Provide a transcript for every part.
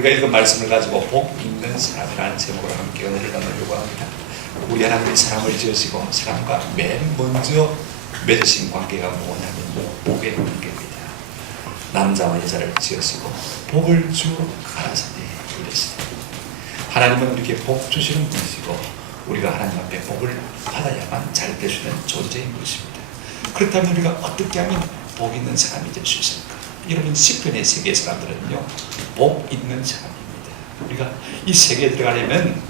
우리가 읽은 말씀을 가지고 복 있는 사람이라는 제목으로 함께 은혜를 나누려고 합니다. 우리 하나님이 사람을 지으시고 사람과 맨 먼저 맺으신 관계가 뭐냐면 복의 관계입니다. 남자와 여자를 지으시고 복을 주어 가라사대 이르시되, 하나님은 우리에게 복 주시는 분이시고 우리가 하나님 앞에 복을 받아야만 잘 되시는 존재인 것입니다. 그렇다면 우리가 어떻게 하면 복 있는 사람이 될 수 있을까? 여러분, 시편의 세계 사람들은요 복 있는 사람입니다. 우리가 이 세계에 들어가려면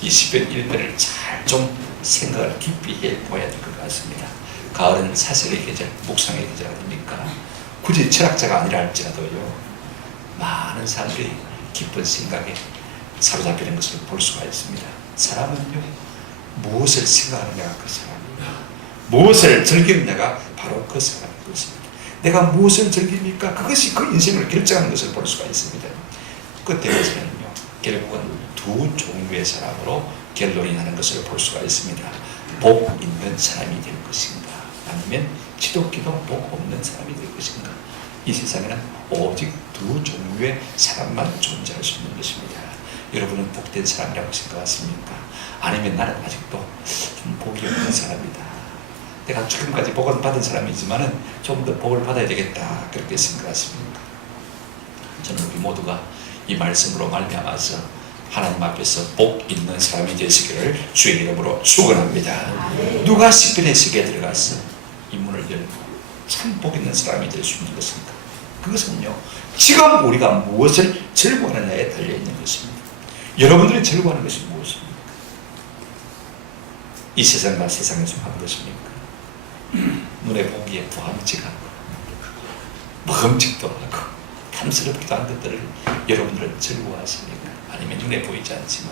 이 시편 1편을 잘 좀 생각을 깊이 해봐야 될 것 같습니다. 가을은 사색의 계절, 묵상의 계절 아닙니까? 굳이 철학자가 아니라 할지라도요 많은 사람들이 깊은 생각에 사로잡히는 것을 볼 수가 있습니다. 사람은요 무엇을 생각하느냐가 그 사람입니다. 무엇을 즐기느냐가 바로 그 사람인 것입니다. 내가 무엇을 즐깁니까? 그것이 그 인생을 결정하는 것을 볼 수가 있습니다. 끝에 가서는요 결국은 두 종류의 사람으로 결론이 나는 것을 볼 수가 있습니다. 복 있는 사람이 될 것인가, 아니면 지독기도 복 없는 사람이 될 것인가. 이 세상에는 오직 두 종류의 사람만 존재할 수 있는 것입니다. 여러분은 복된 사람이라고 생각하십니까? 아니면 나는 아직도 좀 복이 없는 사람이다, 내가 지금까지 복을 받은 사람이지만 좀 더 복을 받아야 되겠다, 그렇게 생각하십니까? 저는 우리 모두가 이 말씀으로 말미암아서 하나님 앞에서 복 있는 사람이 되시기를 주의 이름으로 축원합니다. 누가 시편의 세계에 들어가서 이 문을 열고 참 복 있는 사람이 될 수 있는 것인가? 그것은요 지금 우리가 무엇을 즐거워하느냐에 달려있는 것입니다. 여러분들이 즐거워하는 것이 무엇입니까? 이 세상과 세상에 속한 것입니까? 눈에 보기에 부함직하고 먹음직도 하고 탐스럽기도 한 것들을 여러분들은 즐거워하십니까? 아니면 눈에 보이지 않지만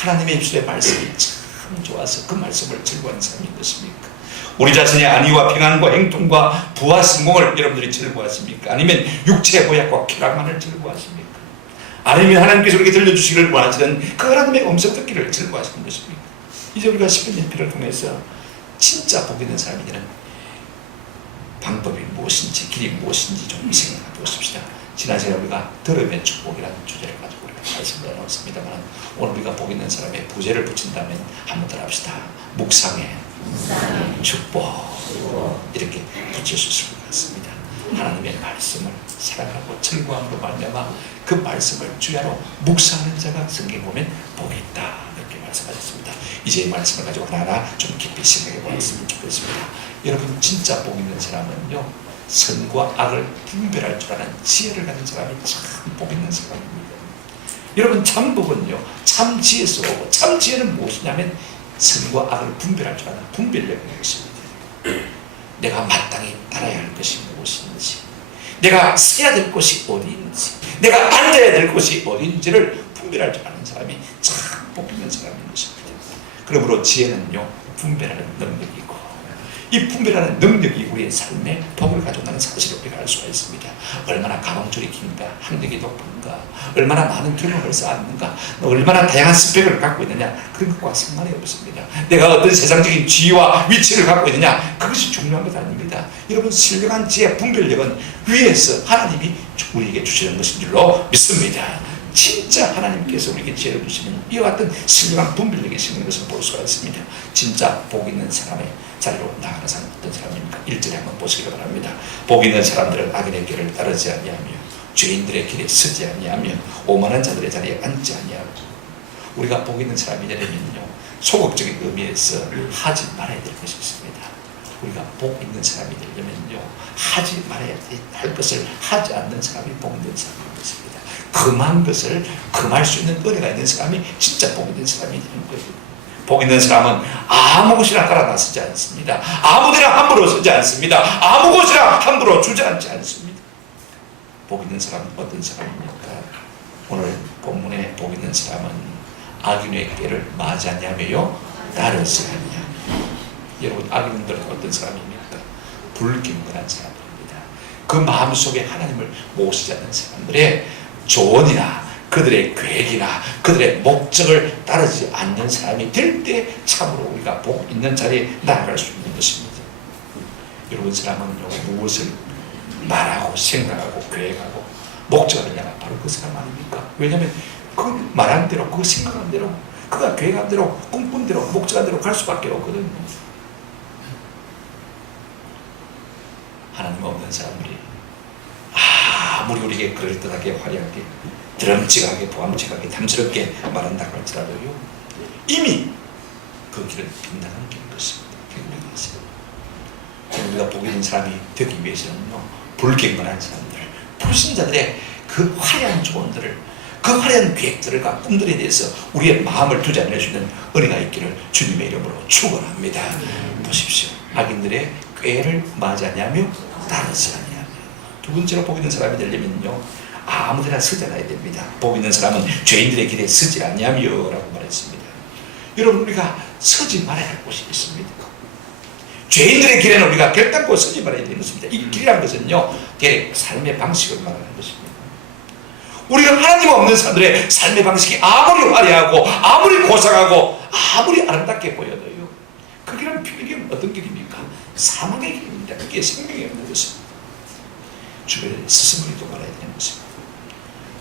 하나님의 입술의 말씀이 참 좋아서 그 말씀을 즐거워하는 사람인 것입니까? 우리 자신의 안위와 평안과 행통과 부와 성공을 여러분들이 즐거워하십니까? 아니면 육체의 보약과 쾌락만을 즐거워하십니까? 아니면 하나님께서 우리에게 들려주시기를 원하시는 그 하나님의 음성 듣기를 즐거워하시는 것입니까? 이제 우리가 시편 예표를 통해서 진짜 복 있는 사람이 되는 방법이 무엇인지, 길이 무엇인지 좀 생각해 보십시다. 지난 시간에 우리가 들음의 축복이라는 주제를 가지고 우리가 말씀을 나눴습니다만, 오늘 우리가 복 있는 사람의 부제를 붙인다면 한번 더 합시다. 묵상의 축복, 이렇게 붙일 수 있을 것 같습니다. 하나님의 말씀을 사랑하고 즐거움으로 말미암아 그 말씀을 주야로 묵상하는 자가 성경 보면 복이 있다, 이렇게 말씀하셨습니다. 이제 이 말씀을 가지고 하나하나 좀 깊이 생각해 보았으면 좋겠습니다. 여러분, 진짜 복 있는 사람은요 선과 악을 분별할 줄 아는 지혜를 가진 사람이 참 복 있는 사람입니다. 여러분, 참 복은요 참 지혜에서 오고, 참 지혜는 무엇이냐면 선과 악을 분별할 줄 아는 분별력인 것입니다. 내가 마땅히 따라야 할 것이 무엇인지, 내가 서야 될 곳이 어디인지, 내가 앉아야 될 곳이 어디인지를 분별할 줄 아는 사람이 참 복 있는 사람인 것입니다. 그러므로 지혜는요 분별하는 능력이고, 이 분별하는 능력이 우리의 삶에 복을 가져온다는 사실을 우리가 알 수가 있습니다. 얼마나 가방줄이 긴가, 학력이 높은가, 얼마나 많은 경험을 쌓았는가, 얼마나 다양한 스펙을 갖고 있느냐, 그런 것과 상관이 없습니다. 내가 어떤 세상적인 지위와 위치를 갖고 있느냐, 그것이 중요한 것 아닙니다. 여러분, 신령한 지혜, 분별력은 위에서 하나님이 우리에게 주시는 것인 줄로 믿습니다. 진짜 하나님께서 우리에게 지혜를 주시는 이와 같은 신령한 분별력이 생기는 것을 볼 수가 있습니다. 진짜 복 있는 사람의 자리로 나아가는 사람은 어떤 사람입니까? 1절에 한번 보시기 바랍니다. 복 있는 사람들은 악인의 길을 따르지 아니하며 죄인들의 길에 서지 아니하며 오만한 자들의 자리에 앉지 아니하고. 우리가 복 있는 사람이 되려면요 소극적인 의미에서 하지 말아야 될 것이 있습니다. 우리가 복 있는 사람이 되려면요 하지 말아야 할 것을 하지 않는 사람이 복 있는 사람인 것입니다. 금한 것을 금할 수 있는 은혜가 있는 사람이 진짜 복 있는 사람이 되는 거예요. 복 있는 사람은 아무 곳이나 따라 나서지 않습니다. 아무데나 함부로 서지 않습니다. 아무 곳이나 함부로 주저앉지 않습니다. 복 있는 사람은 어떤 사람입니까? 오늘 본문에 복 있는 사람은 악인의 꾀를 맞이 아니하며요 따르지 아니하며. 여러분, 악인들은 어떤 사람입니까? 불경건한 사람입니다. 그 마음속에 하나님을 모시지 않는 사람들의 조언이나 그들의 계획이나 그들의 목적을 따르지 않는 사람이 될 때 참으로 우리가 복 있는 자리에 나아갈 수 있는 것입니다. 여러분, 사람은요 무엇을 말하고 생각하고 계획하고 목적을 향한 바로 그 사람 아닙니까? 왜냐하면 그 말한 대로, 그 생각한 대로, 그가 계획한 대로, 꿈꾼 대로, 목적한 대로 갈 수밖에 없거든요. 하나님 없는 사람들이 아무리 우리에게 그럴듯하게 화려하게 드럼직하게 보암직하게 탐스럽게 말한다고 할지라도요, 이미 그 길은 빗나가는 길인 것입니다. 우리가 복 있는 사람이 되기 위해서는요, 불경건한 사람들, 불신자들의 그 화려한 조언들을, 그 화려한 계획들과 꿈들에 대해서 우리의 마음을 두지 않을 수 있는 은혜가 있기를 주님의 이름으로 축원합니다. 보십시오. 악인들의 꾀를 맞이하냐며 따르지 아니하며. 두 번째로 복 있는 사람이 되려면요, 아무데나 서지 않아야 됩니다. 복 있는 사람은 죄인들의 길에 서지 아니하며 라고 말했습니다. 여러분, 우리가 서지 말아야 할 곳이 있습니다. 죄인들의 길에는 우리가 결단코 서지 말아야 되는 것입니다. 이 길이라는 것은요, 대략 삶의 방식을 말하는 것입니다. 우리가 하나님 없는 사람들의 삶의 방식이 아무리 화려하고 아무리 고상하고 아무리 아름답게 보여도요, 그 길은 필경 어떤 길입니까? 사망의 길입니다. 그게 생명이 없는 것입니다. 주변에 스승들도 말해야 되는 것입니다.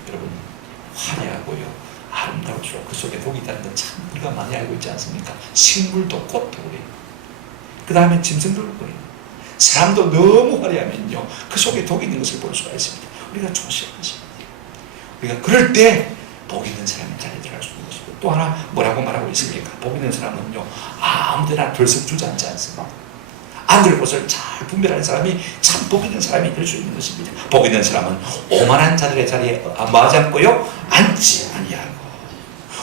여러분, 화려하고요, 아름다울수록 그 속에 독이 있다는 건 참 우리가 많이 알고 있지 않습니까? 식물도 꽃도 그래요. 그 다음에 짐승들도 그래요. 사람도 너무 화려하면요, 그 속에 독이 있는 것을 볼 수가 있습니다. 우리가 조심해야 합니다. 우리가 그럴 때 복 있는 사람이 자리에 들어갈 수 있는 것이고, 또 하나 뭐라고 말하고 있습니까? 복 있는 사람은요, 아무데나 들썩 주저앉지 않습니다. 앉을 곳을 잘 분별하는 사람이 참 복 있는 사람이 될 수 있는 것입니다. 복 있는 사람은 오만한 자들의 자리에 마지 않고요, 앉지 아니하고.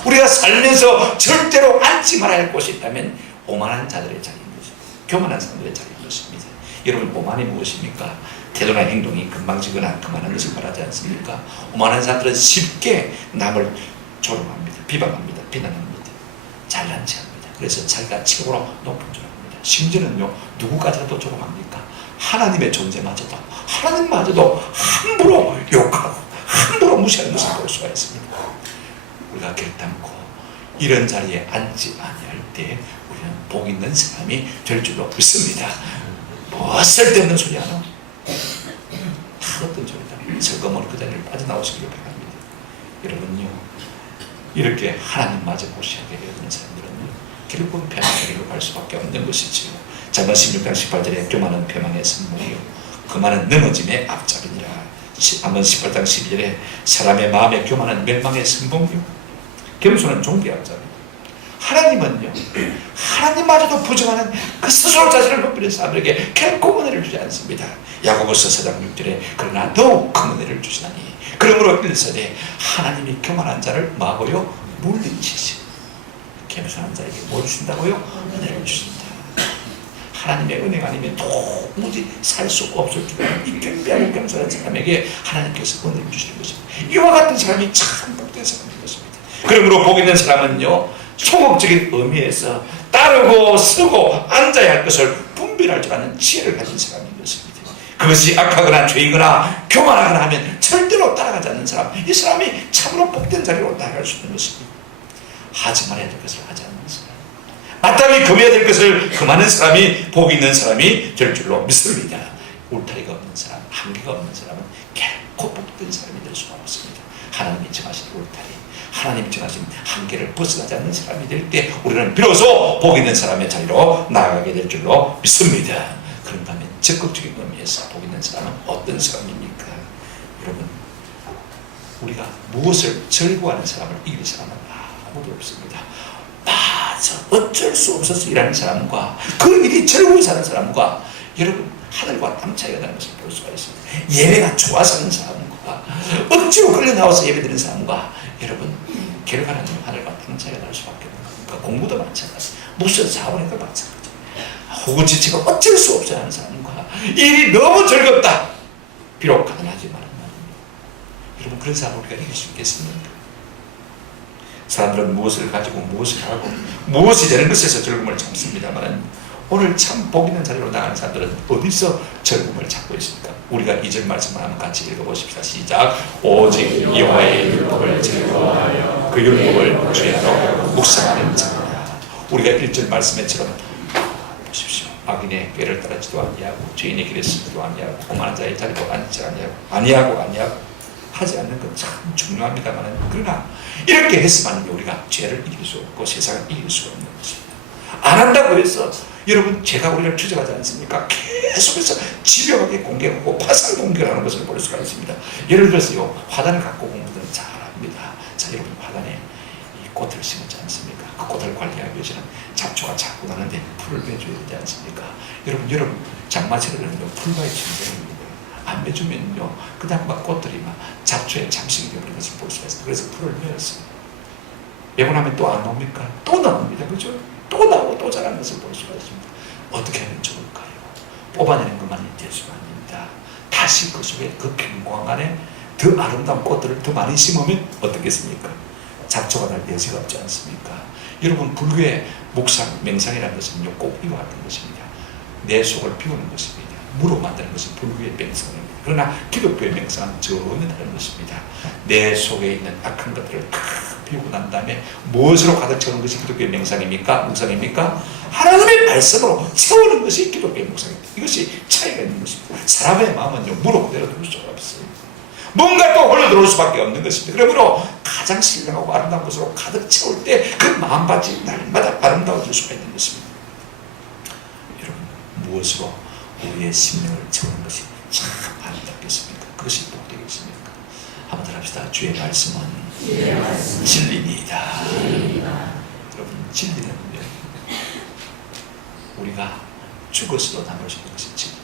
우리가 살면서 절대로 앉지 말아야 할 곳이 있다면 오만한 자들의 자리인 것입니다. 교만한 사람들의 자리인 것입니다. 여러분, 오만이 무엇입니까? 태도나 행동이 금방지거나 그만한 것을 말하지 않습니까? 오만한 사람들은 쉽게 남을 조롱합니다. 비방합니다. 비난합니다. 잘난 체합니다. 그래서 자기가 최고로 높은 줄 압니다. 심지어는요, 누구까지도 조롱합니까? 하나님의 존재마저도, 하나님마저도 함부로 욕하고 함부로 무시하는 것을 볼 수가 있습니다. 우리가 결단코 이런 자리에 앉지 아니할 때 우리는 복 있는 사람이 될 줄로 믿습니다. 뭐 쓸데없는 소리 하나? 다 어떤 소리다. 설거머리 그 자리를 빠져나오시기를 바랍니다. 여러분요, 이렇게 하나님마저 무시하게 되는 사람들은요, 결국은 패망의 길로 갈 수밖에 없는 것이지요. 잠언 16장 18절에 교만은 패망의 선물이요, 그만은 넘어짐의 앞잡이니라. 잠언 18장 12절에 사람의 마음에 교만은 멸망의 선봉이요, 겸손은 종기의 앞잡이다. 하나님은요, 하나님마저도 부정하는 그 스스로 자신을 높이는 사람들에게 결코 은혜를 주지 않습니다. 야고보서 4장 6절에 그러나 더욱 큰 은혜를 주시나니 그러므로 일서되 하나님이 교만한 자를 마고요 물리치시고 겸손한 자에게 뭘 주신다고요? 은혜를 주신다. 하나님의 은혜가 아니면 도무지 살 수 없을 줄 아는 이 경배하고 겸손한 사람에게 하나님께서 은혜를 주시는 것입니다. 이와 같은 사람이 참 복된 사람인 것입니다. 그러므로 복 있는 사람은요, 소극적인 의미에서 따르고 쓰고 앉아야 할 것을 분별할 줄 아는 지혜를 가진 사람인 것입니다. 그것이 악하거나 죄이거나 교만하거나 하면 절대로 따라가지 않는 사람, 이 사람이 참으로 복된 자리로 나아갈 수 있는 것입니다. 하지 말아야 될 것을 하지 않는 사람, 마땅히 금해야 될 것을 금하는 사람이 복 있는 사람이 될 줄로 믿습니다. 울타리가 없는 사람, 한계가 없는 사람은 결코 복된 사람이 될 수가 없습니다. 하나님이 정하신 울타리, 하나님 정하신 한계를 벗어나지 않는 사람이 될 때 우리는 비로소 복 있는 사람의 자리로 나아가게 될 줄로 믿습니다. 그런가 하면 적극적인 의미에서 복 있는 사람은 어떤 사람입니까? 여러분, 우리가 무엇을 절구하는 사람을 이길 사람은 아무도 없습니다. 맞아, 어쩔 수 없어서 일하는 사람과 그 일이 절구에 사는 사람과 여러분, 하늘과 땅 차이가 나는 것을 볼 수가 있습니다. 예배가 좋아서 하는 사람과 억지로 끌려 나와서 예배드리는 사람과 여러분, 결과는 하늘과 땅 차이가 날 수밖에 없는 겁니다. 공부도 마찬가지, 무슨 사원에도 마찬가지, 혹은 지치고 어쩔 수 없이 하는 사람과 일이 너무 즐겁다, 비록 가능하지 말은 말입니다. 여러분, 그런 사람을 우리가 이길 수 있겠습니까? 사람들은 무엇을 가지고 무엇을 하고 무엇이 되는 것에서 즐거움을 참습니다만, 오늘 참 복 있는 자리로 나가는 사람들은 어디서 즐거움을 찾고 있습니까? 우리가 2절 말씀을 한번 같이 읽어보십시다. 시작. 오직 여호와의 율법을 즐거워하여 그 율법을 주야로 묵상하는 자입니다. 우리가 1절 말씀에처럼 보십시오. 악인의 꾀를 따르지도 아니하고 죄인의 길에 서지도 아니하고 오만한 자의 자리도 앉지 아니하고 하지 않는 건 참 중요합니다만, 그러나 이렇게 해서만 우리가 죄를 이길 수 없고 세상을 이길 수가 없는 것입니다. 안 한다고 해서 여러분 죄가 우리를 추적하지 않습니까? 계속해서 집요하게 공격하고 파상 공격하는 것을 볼 수가 있습니다. 예를 들어서요, 화단을 갖고 온 분들은 잘 압니다. 자, 여러분 화단에 이 꽃을 심었지 않습니까? 그 꽃을 관리하기 위해서는 잡초가 자꾸 나는데 풀을 빼줘야 되지 않습니까? 여러분 장마철에는요, 풀과의 전쟁입니다. 안 빼주면요, 그다음 막 꽃들이 막 잡초에 잠식이 되는 것을 볼 수가 있습니다. 그래서 풀을 빼었어요. 빼고 나면 또 안 나옵니까? 또 나옵니다. 그죠? 또 나오고 또 자라는 것을 볼 수가 있습니다. 어떻게 하면 좋을까요? 뽑아내는 것만이 될 수가 아닙니다. 다시 그 속에 그 평광 안에 더 아름다운 꽃들을 더 많이 심으면 어떻겠습니까? 잡초가 날 여지가 없지 않습니까? 여러분, 불교의 묵상, 맹상이라는 것은 꼭 이와 같은 것입니다. 내 속을 비우는 것입니다. 무로 만드는 것은 불교의 맹상입니다. 그러나 기독교의 맹상은 전혀 다른 것입니다. 내 속에 있는 악한 것들을 다 비우고 난 다음에 무엇으로 가득 채우는 것이 기독교의 맹상입니까? 묵상입니까? 하나님의 말씀으로 채우는 것이 기독교의 묵상입니다. 이것이 차이가 있는 것입니다. 사람의 마음은요, 무로 그대로 둘 수가 없어요. 뭔가 또 흘러들어올 수밖에 없는 것입니다. 그러므로 가장 신령하고 아름다운 것으로 가득 채울 때 그 마음밭이 날마다 아름다워질 수가 있는 것입니다. 여러분, 무엇으로 우리의 심령을 채우는 것이 참 아름답겠습니까? 그것이 복되겠습니까? 한번 더 합시다. 주의 말씀은 진리입니다. 여러분, 진리는요, 우리가 죽어서도 남을 수 있는 것이 진리.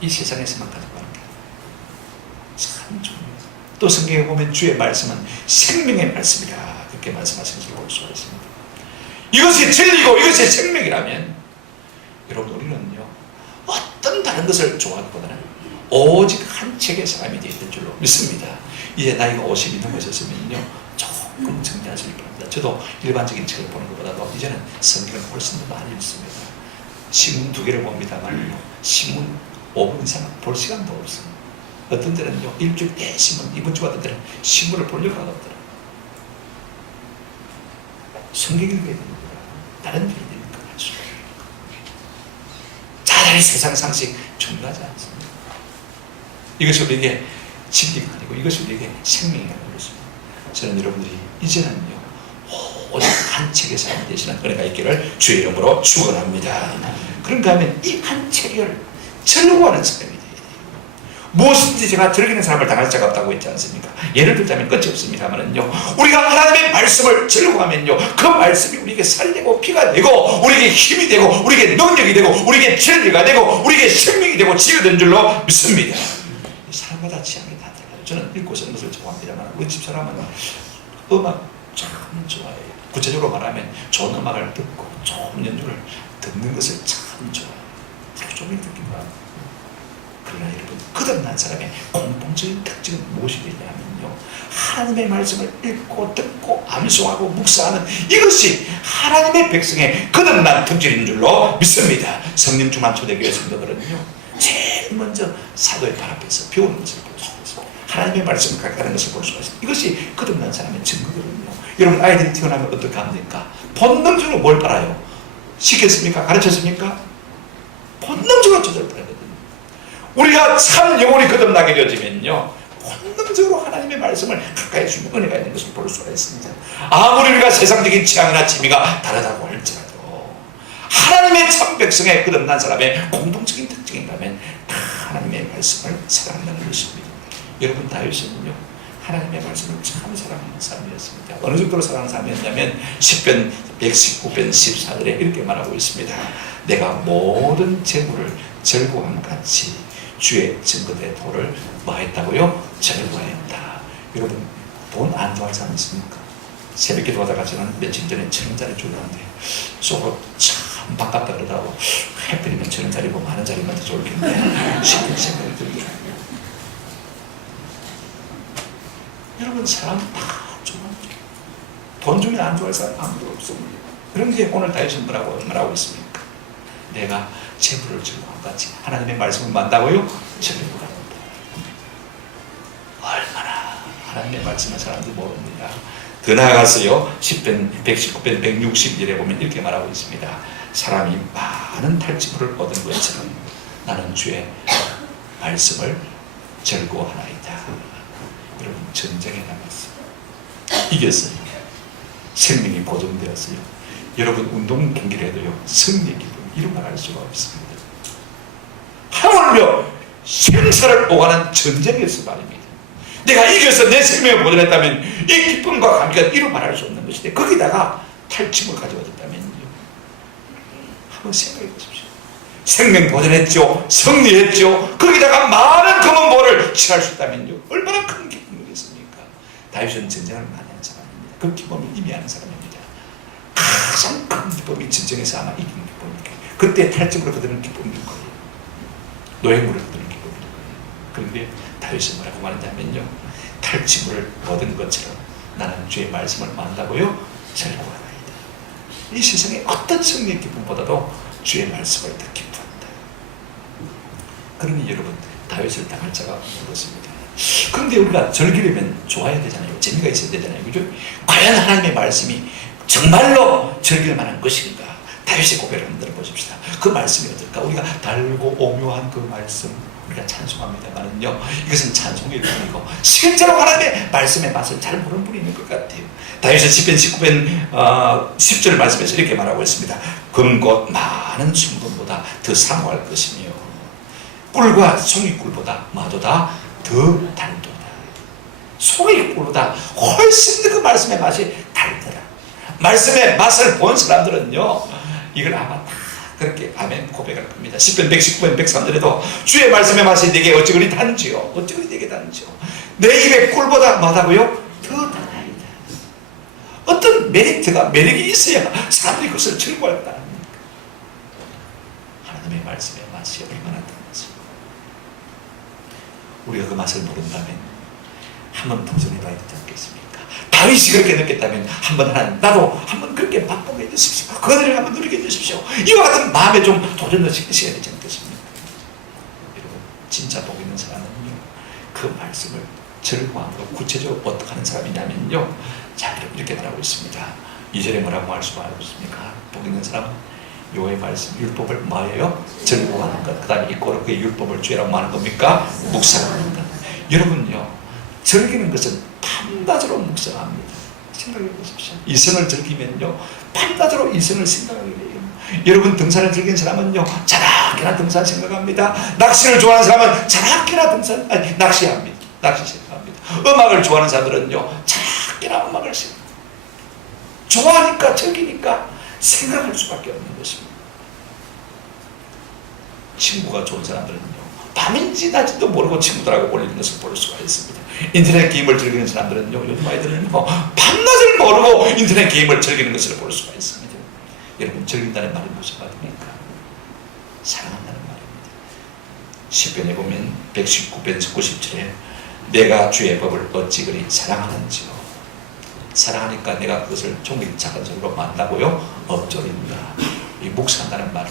이 세상에서만 가지고 하는 게 참 중요해요. 또 성경에 보면 주의 말씀은 생명의 말씀이다, 그렇게 말씀하신 것을 볼 수가 있습니다. 이것이 진리고 이것이 생명이라면 여러분, 우리는요, 어떤 다른 것을 좋아하기보다는 오직 한 책의 사람이 되어 있는 줄로 믿습니다. 이제 나이가 50이 넘으셨으면요, 조금 정리하시기 바랍니다. 저도 일반적인 책을 보는 것보다도 이제는 성경을 훨씬 더 많이 읽습니다. 신문 2개를 봅니다만 신문 5분 이상 볼 시간도 없습니다. 어떤 데는요, 일주일 내 신문, 이번 주 같은 데는 신문을 보려고 하더라고요. 성경 읽어야 됩니다. 다른 일이 되니까 할 수가 없습니다. 자잘히 세상 상식 중요하지 않습니다. 이것이 우리에게 진리가 아니고 이것이 우리에게 생명이라고 그랬습니다. 저는 여러분들이 이제는요, 오직 한 책의 사람이 되시는 은혜가 있기를 주의 이름으로 축원합니다. 그런가 하면 이 한 책을 절구하는 사람이 돼야 돼요. 무엇인지 제가 즐기는 사람을 당할 자가 없다고 했지 않습니까? 예를 들자면 끝이 없습니다만은요, 우리가 하나님의 말씀을 절구하면요, 그 말씀이 우리에게 살되고 피가 되고 우리에게 힘이 되고 우리에게 능력이 되고 우리에게 진리가 되고 우리에게 생명이 되고 지혜가 된 줄로 믿습니다. 사람마다 취향이 다 달라요. 저는 읽고 쓰는 것을 좋아합니다만 우리 집사람은 음악 참 좋아해요. 구체적으로 말하면 좋은 음악을 듣고 좋은 연주를 듣는 것을 참 좋아해요. 하루 종일 듣기도 하고. 그러나 여러분, 거듭난 사람의 공통적인 특징은 무엇이 되냐면요, 하나님의 말씀을 읽고 듣고 암송하고 묵상하는 이것이 하나님의 백성의 거듭난 특질인 줄로 믿습니다. 성령 충만 초대교회 성도들은요, 제일 먼저 사도의 발 앞에서 배우는 것을 볼 수가 있습니다. 하나님의 말씀을 가까이 것을 볼 수가 있습니다. 이것이 거듭난 사람의 증거거든요. 여러분, 아이들이 태어나면 어떻게 합니까? 본능적으로 뭘 따라요? 시켰습니까? 가르쳤습니까? 본능적으로 저절 따르거든요. 우리가 참 영혼이 거듭나게 되어지면요, 본능적으로 하나님의 말씀을 가까이 주는 은혜가 있는 것을 볼 수가 있습니다. 아무리 우리가 세상적인 취향이나 취미가 다르다고 할지라도 하나님의 참 백성의 거듭난 사람의 공동적인 특징이라면 다 하나님의 말씀을 사랑한다는 것입니다. 여러분, 다윗은요, 하나님의 말씀을 참 사랑하는 사람이었습니다. 어느 정도로 사랑하는 사람이었냐면 10편 119편 14절에 이렇게 말하고 있습니다. 내가 모든 재물을 절구함 같이 주의 증거된 도를 뭐했다고요? 절구하였다. 여러분, 돈 안 좋아할 사람 있습니까? 새벽기도 하다가 저는 며칠 전에 1,000원짜리 주려는데 속으로 참 바꿨다 그러다고 해버리면 1,000원짜리고 만원짜리만 더 좋을 텐데 싶은 생각이 들더라고요. 여러분, 사람 다 좋아합니다. 돈 주면 안 좋아할 사람 아무도 없습니다. 그런데 오늘 다윗은 뭐라고 있습니까? 내가 재물을 절구함 같이 하나님의 말씀을 만다고요? 절구합니다. 얼마나 하나님의 말씀을 사람들이 모릅니다. 더 나아가서요, 10편 119편 160절에 보면 이렇게 말하고 있습니다. 사람이 많은 탈취물을 얻은 것처럼 나는 주의 말씀을 절구하나이다. 여러분 전쟁에 나갔어요. 이겼어요. 생명이 보존되었어요. 여러분 운동 경기를 해도요, 승리의 기쁨 이런 말 할 수가 없습니다. 하물며 생사를 오가는 전쟁에서 말입니다. 내가 이겨서 내 생명을 보존했다면 이 기쁨과 감기가 이루 말할 수 없는 것인데, 거기다가 탈침을 가져왔다면요, 한번 생각해 보십시오. 생명 보존했죠, 승리했죠, 거기다가 많은 검은 보를 취할 수 있다면요, 얼마나 큰 기쁨이겠습니까? 다윗은 전쟁을 많이 한 사람입니다. 그 기쁨을 의미하는 사람입니다. 가장 큰 기쁨이 전쟁에서 아마 이긴 기쁨입니다. 그때 탈침으로 그들은 기쁨일 거예요. 노획물을 그들은 기쁨일 거예요. 그런데 다윗은 뭐라고 말하냐면요, 탈침을 얻은 것처럼 나는 주의 말씀을 만다고요 즐거워하나이다. 이 세상에 어떤 승리의 기쁨보다도 주의 말씀을 더 기뻐한다. 그러니 여러분, 다윗을 당할 자가 없는 것입니다. 그런데 우리가 즐기려면 좋아야 되잖아요. 재미가 있어야 되잖아요. 그죠? 과연 하나님의 말씀이 정말로 즐길 만한 것인가? 다윗의 고백을 한번 들어보십시다. 그 말씀이 어떨까? 우리가 달고 오묘한 그 말씀 우리가 찬송합니다만은요, 이것은 찬송일 뿐이고 실제로 하나님의 말씀의 맛을 잘 모르는 분이 있는 것 같아요. 다윗은 시편 19편 10절 말씀에서 이렇게 말하고 있습니다. 금곧 많은 순금보다 더 사모할 것이며 꿀과 송이꿀보다 마도다 더 달도다. 송이꿀보다 훨씬 더 그 말씀의 맛이 달더라. 말씀의 맛을 본 사람들은요, 이걸 아마 다 그렇게 아멘 고백할 겁니다. 시편 119편 103절에도 주의 말씀의 맛이 내게 어찌 그리 단지요, 어찌 그리 내게 단지요, 내 입에 꿀보다 뭐다고요? 더 달아이다. 어떤 매력이 있어야 사람들이 그것을 즐거워할 거 아닙니까? 하나님의 말씀의 맛이 얼마나 단지. 우리가 그 맛을 모른다면 한번 도전해봐야 되지 않겠습니까? 다윗이 그렇게 느꼈다면 한번 하나님, 나도 한번 그렇게 맛보게 해주십시오. 그들을 한번 누리게 해주십시오. 이와 같은 마음에 좀 도전을 시켜야 되지 않겠습니까? 여러분, 진짜 복 있는 사람은요, 그 말씀을 즐거움으로 구체적으로 어떻게 하는 사람이냐면요, 자, 이렇게 말하고 있습니다. 2절에 뭐라고 할 수가 있습니까? 복 있는 사람은 여호와의 말씀, 율법을 뭐예요? 즐거워하는 것. 그 다음에 이꼬로 그의 율법을 주의라고 뭐 하는 겁니까? 묵상하는 것. 여러분요, 즐기는 것은 밤낮으로 묵상합니다. 생각해 보십시오. 이성을 즐기면요, 밤낮으로 이성을 생각하게 돼요. 여러분, 등산을 즐기는 사람은요, 자락게나 등산 생각합니다. 낚시를 좋아하는 사람은 자락게나 낚시합니다. 낚시 생각합니다. 음악을 좋아하는 사람들은요, 자락게나 음악을 생각합니다. 좋아하니까, 즐기니까 생각할 수밖에 없는 것입니다. 친구가 좋은 사람들은요, 밤인지 낮인지도 모르고 친구들하고 올리는 것을 볼 수가 있습니다. 인터넷 게임을 즐기는 사람들은요, 요즘 아이들은 밤낮을 모르고 인터넷 게임을 즐기는 것을 볼 수가 있습니다. 여러분, 즐긴다는 말이 무슨 말입니까? 사랑한다는 말입니다. 시편에 보면 119편 90절에 내가 주의 법을 어찌 그리 사랑하는지요. 사랑하니까 내가 그것을 종일 작은 소리로 만나고요 업조린다. 이 묵상한다는 말을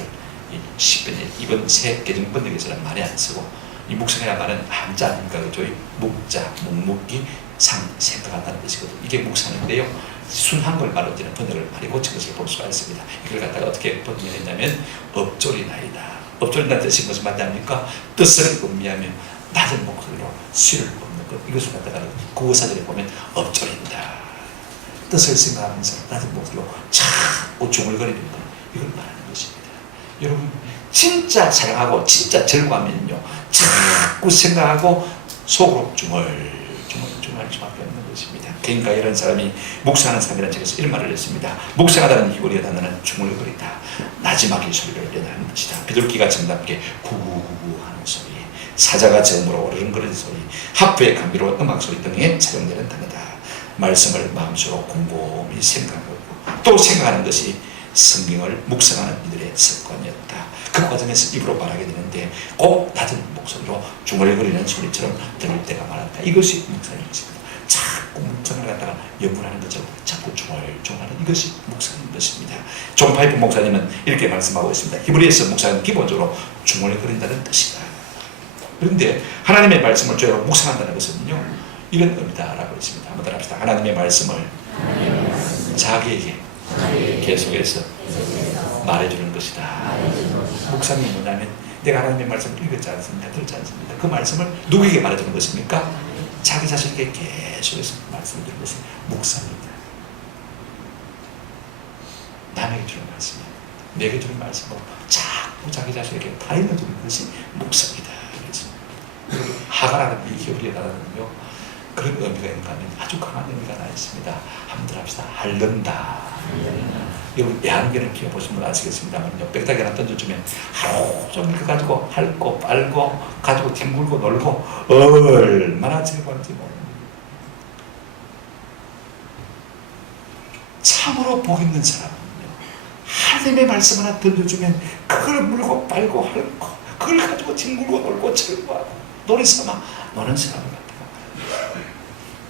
이 시편에 이번 새 개정 번역에서는 많이 안 쓰고, 이 묵상이라는 말은 한자 아닙니까? 저희 묵자, 묵묵기, 생각한다는 뜻이거든요. 이게 묵상인데요, 순한글 말로 되는 번역을 많이 고친 것을 볼 수가 있습니다. 이걸 갖다가 어떻게 번역했냐면 업조리나이다. 업조린다는 뜻이 무슨 말입니까? 뜻을 음미하며 낮은 목소리로 시를 뽑는 것. 이것을 갖다가 국어사전에 보면 업조린다. 뜻을 생각하면서 낮은 목소리로 자꾸 중얼거리는 것, 이걸 말하는 것입니다. 여러분, 진짜 사랑하고 진짜 즐거워하면요, 자꾸 생각하고 속으로 중얼할 수밖에 없는 것입니다. 그러니까 이런 사람이 묵상하는 사람이라는 책에서 이런 말을 했습니다. 묵상하다는 이고리의 단어는 중얼거리다, 나지막이 소리를 내는 것이다. 비둘기가 정답게 구구구구 하는 소리, 사자가 저음으로 오르렁거리는 소리, 하프의 감미로운 음악 소리 등에 사용되는 단어다. 말씀을 마음속으로 곰곰이 생각하고 또 생각하는 것이 성경을 묵상하는 이들의 습관이었다. 그 과정에서 입으로 말하게 되는데 꼭 낮은 목소리로 중얼거리는 소리처럼 들을 때가 많았다. 이것이 묵상인 것입니다. 자꾸 묵상을 갖다가 연구하는 것처럼 자꾸 중얼중얼하는 이것이 묵상인 것입니다. 존 파이프 목사님은 이렇게 말씀하고 있습니다. 히브리에서 묵상은 기본적으로 중얼거린다는 뜻이다. 그런데 하나님의 말씀을 저희가 묵상한다는 것은요, 이런 의미다라고 했습니다. 한번 따라합시다. 하나님의 말씀을 자기에게 계속해서 말해주는 것이다. 묵상이 뭐냐면 내가 하나님의 말씀을 읽었지 않습니까? 들었지 않습니까? 그 말씀을 누구에게 말해주는 것입니까? 자기 자신에게 계속해서 말씀을 드리는 것이 묵상입니다. 남에게 주는 말씀이에요. 내게 주는 말씀으로 자꾸 자기 자신에게 발휘해 주는 것이 묵상이다. 그래서 하가라는 이 히브리어단어는요, 그런 의미가 있는가하면 아주 강한 의미가 나 있습니다. 한번 합시다. 핥는다. 여러분 애완견을 키워보신 분 아시겠습니다만요, 빽딱이 하나 던져주면 하루 종일 그 가지고 핥고 빨고 가지고 뒹굴고 놀고 얼마나 즐거운지 모릅니다. 참으로 복 있는 사람은요, 하나님의 말씀 하나 던져주면 그걸 물고 빨고 핥고 그걸 가지고 뒹굴고 놀고 즐거워하고 놀이 삼아 노는 사람 같아요.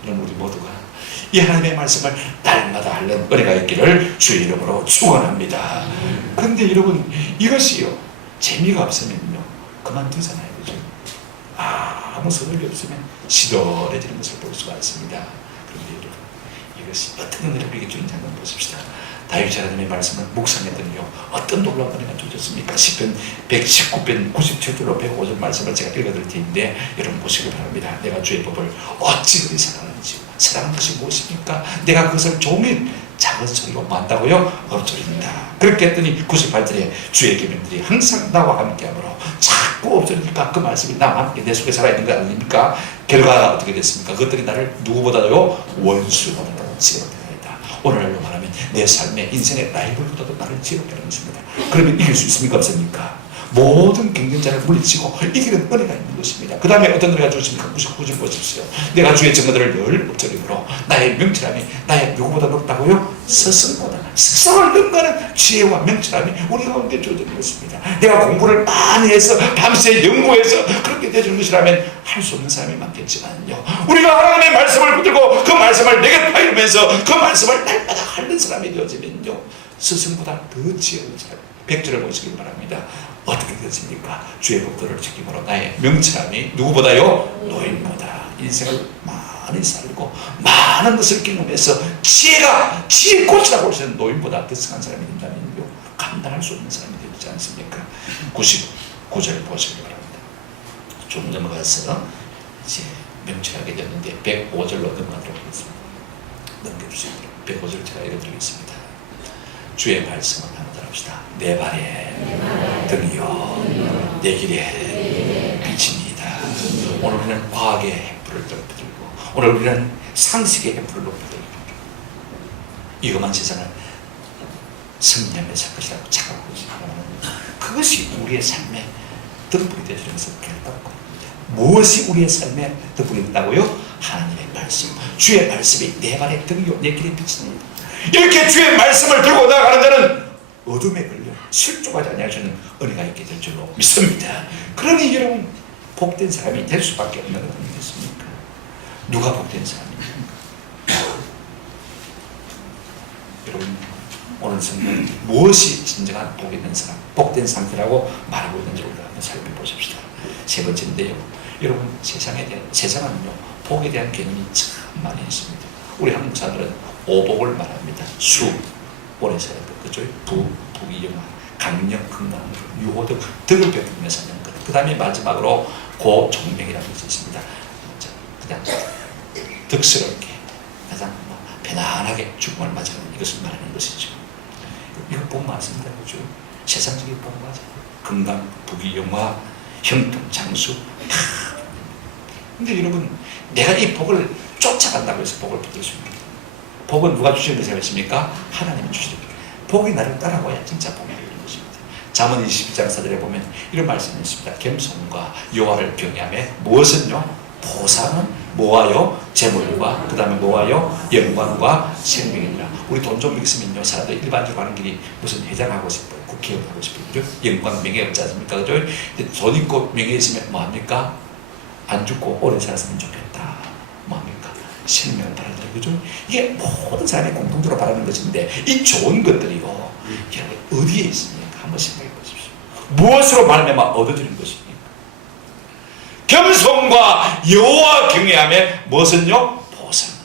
그럼 우리 모두가 이 하나님의 말씀을 날마다 하는 은혜가 있기를 주의 이름으로 축원합니다. 그런데 여러분, 이것이요, 재미가 없으면요 그만두잖아요. 그죠? 아무 소득이 없으면 시들해지는 것을 볼 수가 있습니다. 그런데 여러분, 이것이 어떤 은혜를 우리에게 주는지 한번 보십시다. 다윗 하나님의 말씀을 묵상했더니요, 어떤 놀라운 은혜가 주셨습니까? 시편 119편 97절로 105절 말씀을 제가 읽어드릴 텐데 여러분 보시기 바랍니다. 내가 주의 법을 어찌 그리 사랑하는지, 사랑하는 것이 무엇입니까? 내가 그것을 종일 작은 소리로 만다고요? 없어진다. 그렇게 했더니 98절에 주의 계명들이 항상 나와 함께하므로 자꾸 없어지니까 그 말씀이 나와 함께 내 속에 살아있는 거 아닙니까? 결과가 어떻게 됐습니까? 그것들이 나를 누구보다요 원수보다도 지혜롭게 오늘날로 말하면 내 삶의 인생의 라이벌보다도 나를 지혜롭게 하는 것입니다. 그러면 이길 수 있습니까? 없습니까? 모든 경쟁자를 물리치고 이기는 은혜가 있는 것입니다. 그 다음에 어떤 은혜가 주십니까? 99절 보십시오. 내가 주의 증거들을 늘 엎드림으로 나의 명철함이 나의 누구보다 높다고요? 스승보다 스승을 능가하는 지혜와 명철함이 우리 가운데 주어지는 것입니다. 내가 공부를 많이 해서 밤새 연구해서 그렇게 되는 것이라면 할 수 없는 사람이 많겠지만요, 우리가 하나님의 말씀을 붙들고 그 말씀을 내게 파이면서 그 말씀을 날마다 핥는 사람이 되어지면요, 스승보다 더 지혜로운 사람. 100절을 보시기 바랍니다. 어떻게 됐습니까? 주의 법도를 지킴으로 나의 명철함이 누구보다요? 노인보다. 인생을 많이 살고 많은 것을 경험해서 지혜의 꽃이라고 할 수 있는 노인보다 더 성한 사람이 된다면요, 감당할 수 없는 사람이 되지 않습니까? 99절 보시기 바랍니다. 좀 넘어가서 이제 명철하게 됐는데 105절로 넘어가도록 하겠습니다. 넘겨주세요. 105절 제가 읽어드리겠습니다. 주의 말씀을 한번 합시다. 내 발에 등이요 내 길에 빛입니다. 오늘 우리는 과학의 횃불을 높여들고, 오늘 우리는 상식의 횃불을 높여들고, 이것만 세상을 승리하며 살 것이라고 착각하고 있습니다. 그것이 우리의 삶의 덕분이 되어주는 것을 결단하고, 무엇이 우리의 삶의 덕분이 있다고요? 하나님의 말씀. 주의 말씀이 내 발에 등이요 내 길에 빛입니다. 이렇게 주의 말씀을 들고 나아가는 자는 어둠에 걸려 실족하지 아니하시는 은혜가 있게 될 줄로 믿습니다. 그러니 여러분, 복된 사람이 될 수밖에 없는 것 아니겠습니까? 누가 복된 사람입니까? 여러분, 오늘 성경 무엇이 진정한 복 있는 사람, 복된 상태라고 말하고 있는지 우리가 한번 살펴보십시다. 세 번째인데요, 여러분, 세상은요 복에 대한 개념이 참 많이 있습니다. 우리 한국 사람들은 오복을 말합니다. 수, 오래 사는 것, 그죠? 부귀 영화, 강력, 건강, 유호 등 덕을 베풀며 사는 것. 그 다음에 마지막으로 고종명이라는 것이 있습니다. 그냥 덕스럽게, 가장 편안하게 죽음을 맞이하는 이것을 말하는 것이죠. 이거 복 맞습니다. 그죠? 세상적인 복 맞아요. 건강, 부귀 영화, 형통, 장수, 다. 근데 여러분, 내가 이 복을 쫓아간다고 해서 복을 받을 수 있습니다. 복은 누가 주시는 것이 아니십니까? 하나님이 주시는 겁니다. 복이 나를 따라와야 진짜 복이 되는 것입니다. 잠언 22장 4절에 보면 이런 말씀이 있습니다. 겸손과 여호와를 경외하며 무엇은요? 보상은 뭐와요? 재물과 그 다음에 뭐와요? 영광과 생명이니라. 우리 돈 좀 있으면요, 사람들 일반적으로 하는 길이 무슨 회장하고 싶어요, 국회의원 하고 싶어요, 그죠? 영광, 명예 없지 않습니까? 그죠? 근데 돈 있고 명예 있으면 뭐합니까? 안 죽고 오래 살았으면 좋겠다. 뭐합니까? 생명을 바란다. 그죠? 이게 모든 사람이 공통적으로 바라는 것인데, 이 좋은 것들이요, 여러분 어디에 있습니까? 한번 생각해 보십시오. 무엇으로 말미암아 얻어지는 것입니까? 겸손과 여호와 경외하며 무엇은요? 보상은.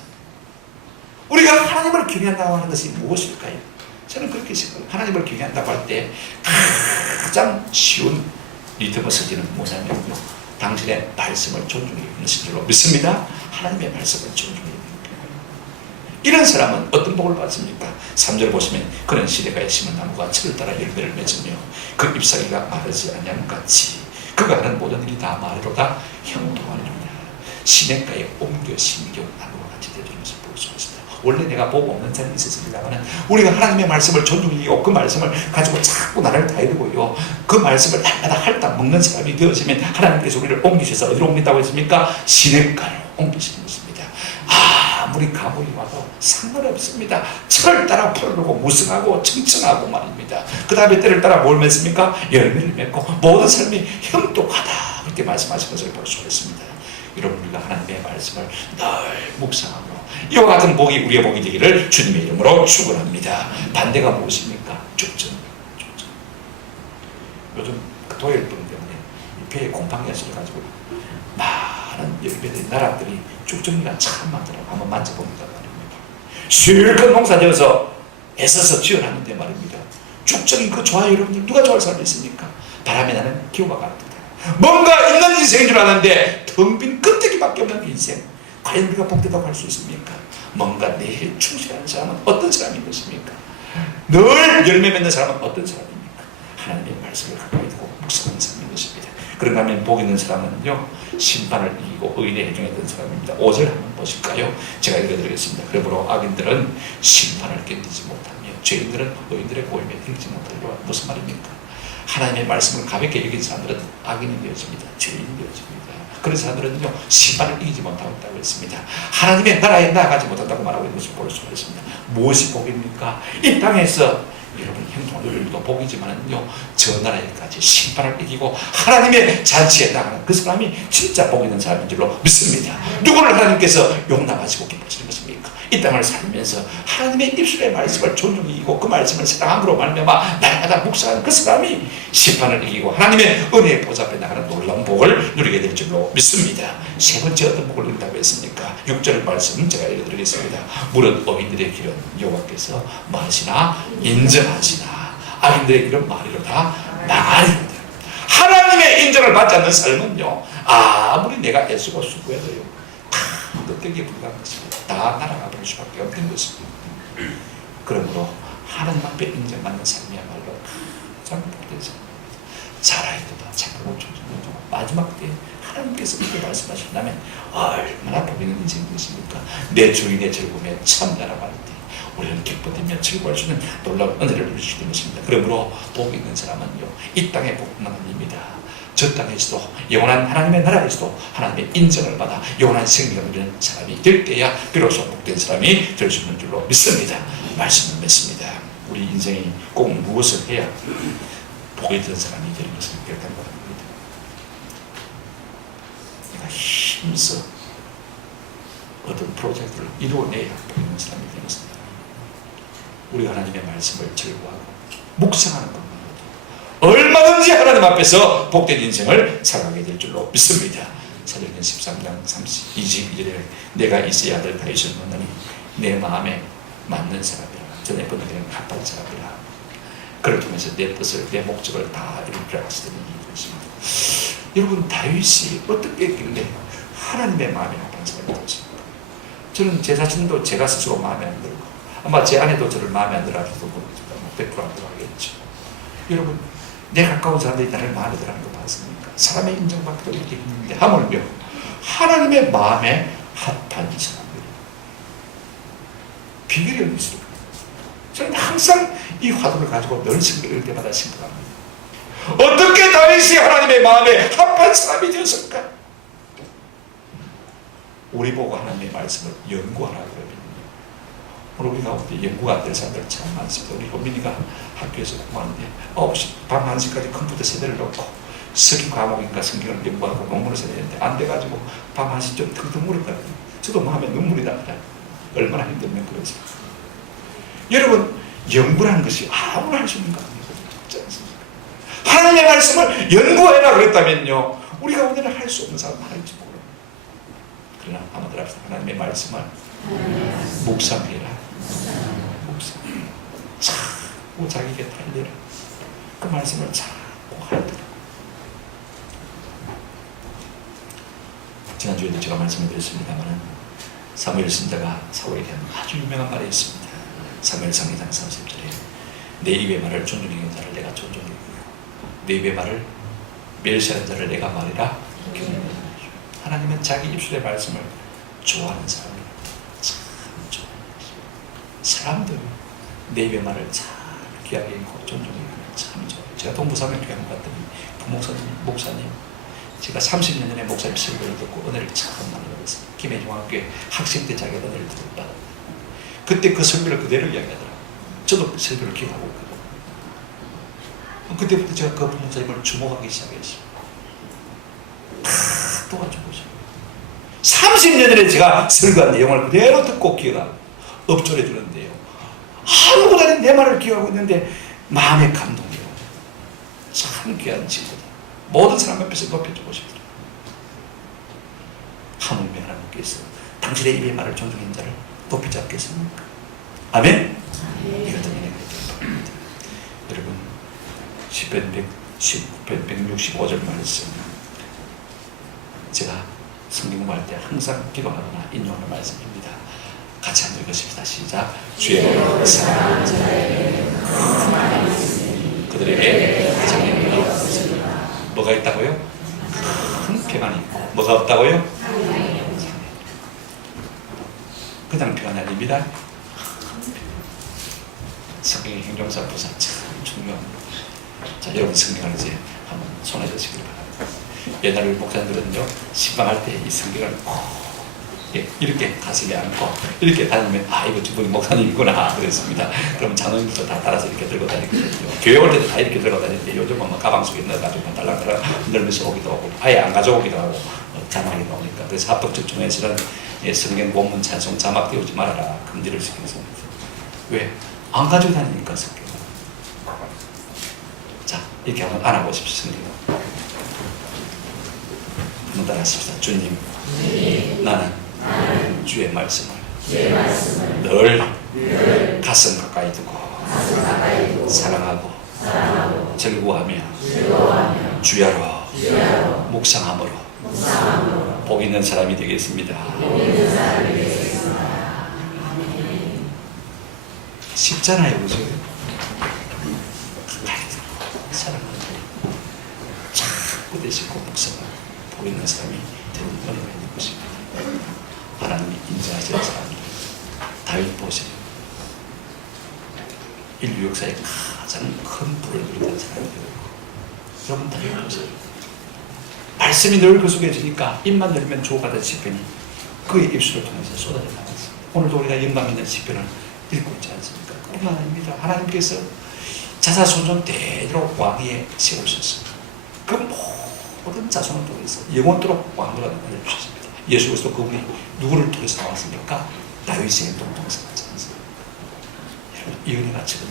우리가 하나님을 경외한다고 하는 것이 무엇일까요? 저는 그렇게 생각해요. 하나님을 경외한다고 할 때 가장 쉬운 리듬을 서지는 뭐냐면요, 당신의 말씀을 존중해 주신 줄로 믿습니다. 하나님의 말씀을 존중해 주는 이런 사람은 어떤 복을 받습니까? 3절 보시면 그런 시내가에 심은 나무가 철을 따라 열매를 맺으며 그 잎사귀가 마르지 않냐는 같이 그가 하는 모든 일이 다 마르로다 형통하리로다. 시냇가에 옮겨 심겨 나무와 같이 되는 것을 볼 수 있습니다. 원래 내가 복 없는 자는 있었습니다만 우리가 하나님의 말씀을 존중하고 그 말씀을 가지고 자꾸 나를 다이르고요 그 말씀을 날마다 핥아 먹는 사람이 되어지면 하나님께서 우리를 옮기셔서 어디로 옮긴다고 했습니까? 시냇가로 옮기시는 것입니다. 아무리 가물이 와도 상관없습니다. 철을 따라 푸르고 무성하고 청청하고 말입니다. 그 다음에 때를 따라 뭘 맺습니까? 열매를 맺고 모든 삶이 형통하다 그렇게 말씀하신 것을 볼 수 있습니다. 여러분 우리가 하나님의 말씀을 늘 묵상하고 이와 같은 복이 우리의 복이 되기를 주님의 이름으로 축원합니다. 반대가 무엇입니까? 죽전. 요즘 그 도열병 때문에 배에 곰팡이가 씌어가지고 많은 열매들이 나라들이 죽전이가 참 많더라고요. 한번 만져봅니다 말입니다. 실컷 농사 지어서 애써서 지어놨는데 말입니다. 죽전이 그 좋아요 여러분들. 누가 좋아할 사람이 있습니까? 바람에 나는 기호가 같다. 뭔가 있는 인생인 줄 아는데 텅 빈 껍데기밖에 없는 인생. 과연 우리가 복되다고 할 수 있습니까? 뭔가 내일 충실하는 사람은 어떤 사람인 것입니까? 늘 열매 맺는 사람은 어떤 사람입니까? 하나님의 말씀을 가까이 두고 묵상하는 사람인 것입니다. 그런가 하면 복 있는 사람은요 심판을 이기고 의인의 해중했던 사람입니다. 5절 한번 보실까요? 제가 읽어드리겠습니다. 그러므로 악인들은 심판을 견디지 못하며 죄인들은 의인들의 고임에 들지 못하리라. 무슨 말입니까? 하나님의 말씀을 가볍게 여긴 사람들은 악인이 되어집니다. 죄인이 되어집니다. 그런 사람들은요 심판을 이기지 못하고 있다고 했습니다. 하나님의 나라에 나아가지 못한다고 말하고 있는 것을 볼 수가 있습니다. 무엇이 복입니까? 이 땅에서 여러분 형통을 누리도 복이지만은요 저 나라에까지 심판을 이기고 하나님의 잔치에 나가는 그 사람이 진짜 복 있는 사람인 줄로 믿습니다. 누구를 하나님께서 용납하시고 기쁘시는 것입니까? 이 땅을 살면서 하나님의 입술의 말씀을 존중히 이기고 그 말씀을 사랑함으로 말미암아 날마다 묵상하는 그 사람이 심판을 이기고 하나님의 은혜의 보좌 앞에 나가는 놀라운 복을 누리게 될 줄로 믿습니다. 세 번째 어떤 복을 누린다고 했습니까? 6절 말씀 제가 읽어드리겠습니다. 무릇 어민들의 길은 여호와께서 마시나 인정하시나 악인들의 길은 말이로다 나가리로다. 하나님의 인정을 받지 않는 삶은요 아무리 내가 애쓰고 수고해도요 껍데기에 불과한 것입니다. 다 날아가 버릴 수밖에 없는 것입니다. 그러므로 하나님 앞에 인정받는 삶이야말로 가장 복된 삶입니다. 잘하여도다 착하고 존중하고 마지막 때에 하나님께서 이렇게 말씀하신다면 얼마나 복 있는 인생인 것입니까? 내 주인의 즐거움에 참나라고 할 때 우리는 기뻐되며 즐거워할 수 있는 놀라운 은혜를 누릴 수 있는 것입니다. 그러므로 복 있는 사람은요 이 땅의 복뿐만 아닙니다. 저 땅에서도 영원한 하나님의 나라에서도 하나님의 인정을 받아 영원한 생명을 누리는 사람이 될 때야 비로소 복된 사람이 될 수 있는 줄로 믿습니다. 말씀을 맺습니다. 우리 인생이 꼭 무엇을 해야 복이 된 사람이 되는 것을 결단받습니다. 내가 힘써 어떤 프로젝트를 이루어내야 복 있는 사람이 되는 것입니다. 우리가 하나님의 말씀을 즐거워하고 묵상하는 것만으로도 얼마든지 하나님 앞에서 복된 인생을 살아가게 될 줄로 믿습니다. 사도행전 13장 22절에 내가 이새의 아들 다윗을 만나니 내 마음에 맞는 사람이라 전에 번역에는 합한 사람이라 그를 통해서 내 뜻을 내 목적을 다 이루리라 하시더니 이것입니다. 여러분 다윗이 어떻게 했길래 하나님의 마음에 합한 사람이 되었습니까? 저는 제 자신도 제가 스스로 마음에 안 들고 아마 제 아내도 저를 마음에 안 들어 하지도 모르겠지만 100% 안 들어 하겠죠. 여러분 내 가까운 사람들이 나를 마음에 들어 하는 거 봤습니까? 사람의 인정받기도 이렇게 있는데 하물며 하나님의 마음에 합한 사람들 비결이 어디 있을까? 저는 항상 이 화두를 가지고 늘 읽을 때마다 생각합니다. 어떻게 다윗이 하나님의 마음에 합한 사람이 되었을까? 우리 보고 하나님의 말씀을 연구하라고 그러거든요. 오늘 우리 가운데 연구가 안 될 사람들 참 많습니다. 우리 호민이가 학교에서 공부하는데 9시 밤 1시까지 컴퓨터 세대를 놓고 석유 과목인가 성경을 연구하고 논문을 써야 되는데 안 돼가지고 밤 1시쯤 텅텅 울었거든요. 저도 마음에 눈물이 납니다. 얼마나 힘들면 그러지. 여러분 연구라는 것이 아무나 할 수 있는 거 아니거든요. 하나님의 말씀을 연구해라 그랬다면요 우리 가운데는 할 수 없는 사람 하나일지 모릅니다. 그러나 아마들 앞에서 하나님의 말씀을 묵상해라. 묵상해라. 자꾸 자기에게 달려라. 그 말씀을 자꾸 하더라. 지난주에도 제가 말씀을 드렸습니다만 사무엘 선지자가 사울에게 아주 유명한 말이 있습니다. 사무엘상 2장 30절에 내 입의 말을 존중하는 자를 내가 존중하고 내 입의 말을 멸시하는 자를 내가 말이라 경외하노라. 하나님은 자기 입술의 말씀을 좋아하는 사람이에요. 참 좋아하는 사람들 내 입의 말을 참 귀하게 읽고 존중하는 참 좋아요. 제가 동부사명 교회 갔더니 목사님 제가 30년 전에 목사님 설교를 듣고 은혜를 처음 만나봤어요. 김해중학교에 학생 때 자기가 은혜를 들었다. 그때 그 설교를 그대로 이야기하더라고요. 저도 그 설교를 기억하고 있거든요. 그때부터 제가 그 목사님을 주목하기 시작했어요. 다 도와주고 싶어요. 30년 전에 제가 설교한 내용을 그대로 듣고 기억하고 엎조려 주는데요. 아무것도 아닌 내 말을 기억하고 있는데 마음에 감동이에요. 참 귀한 친구다. 모든 사람 앞에서 높여주고 싶더라. 하물며 하나님께서 당신의 입의 말을 존중하는 자를 높이지 않겠습니까? 아멘? 이것도 은혜가 됩니다. 여러분 시편 165절 말씀 제가 성경 공부할 때 항상 기도하거나 인용하는 말씀입니다. 같이 한번 읽으십시다. 시작. 주의 사랑하는 자에게 큰 평안이 있으니 그들에게 장애물이 없으리라. 뭐가 있다고요? 큰 평안이 있고 뭐가 없다고요? 그냥 평안이 아닙니다. 성경의 행정사 부사 참 중요합니다. 자, 여러분 성경을 이제 한번 손에 드시길 바랍니다. 옛날에 목사님들은요 신방할 때 이 성경을 이렇게 가슴에 안고 이렇게 다니면 아 이거 저분이 목사님이구나 그랬습니다. 그럼 장로님도 다 따라서 이렇게 들고 다니거든요. 교회 올 때도 다 이렇게 들고 다니는데 요즘은 뭐 가방 속에 넣어가지고 달랑달랑 흔들면서 오기도 하고 아예 안 가져오기도 하고 자막이 나오니까. 그래서 합독적 중에서는 성경 본문 찬송 자막 띄우지 말아라 금지를 시키는 성경입니다. 왜? 안 가지고 다니니까 성경. 자 이렇게 한번 안아보십시오. 성경 한번 따라하십시다. 주님 나는 주의 말씀을 늘 가슴 가까이 두고 사랑하고 즐거워하며 주야로 묵상함으로 복 있는 사람이 되겠습니다. 쉽잖아요, 그죠? 가까이 두고 사랑하고 자꾸 되시고 묵상하고 복 있는 사람이 되는 은혜가 있는 것입니다. 하나님이 인정하시는 사람들 다윗 보세요. 인류 역사에 가장 큰 불을 누렸던 사람이 되고 여러분 다윗 보세요. 말씀이 늘 그 속에 있으니까 입만 열면 주옥같은 시편이 그의 입술을 통해서 쏟아져 나왔습니다. 오늘도 우리가 영감 있는 시편을 읽고 있지 않습니까? 그뿐만 아닙니다. 하나님께서 자사손손대로 왕위에 세우셨습니다. 그 모든 자손을 통해서 영원토록 왕노라는 은혜를 주셨습니다. 예수 그리스도 그분이 누구를 통해서 나왔습니까? 다윗의 행동 통해서 나왔지 않습니까? 여러분 이 은혜가 지금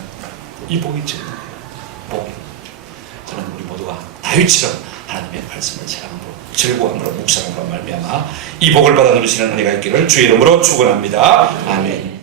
이 복이 지금 복이 저는 우리 모두가 다윗처럼 하나님의 말씀을 사랑으로 즐거움으로 묵상함으로 말미암아 이 복을 받아 누리시는 은혜가 있기를 주의 이름으로 축원합니다. 아멘.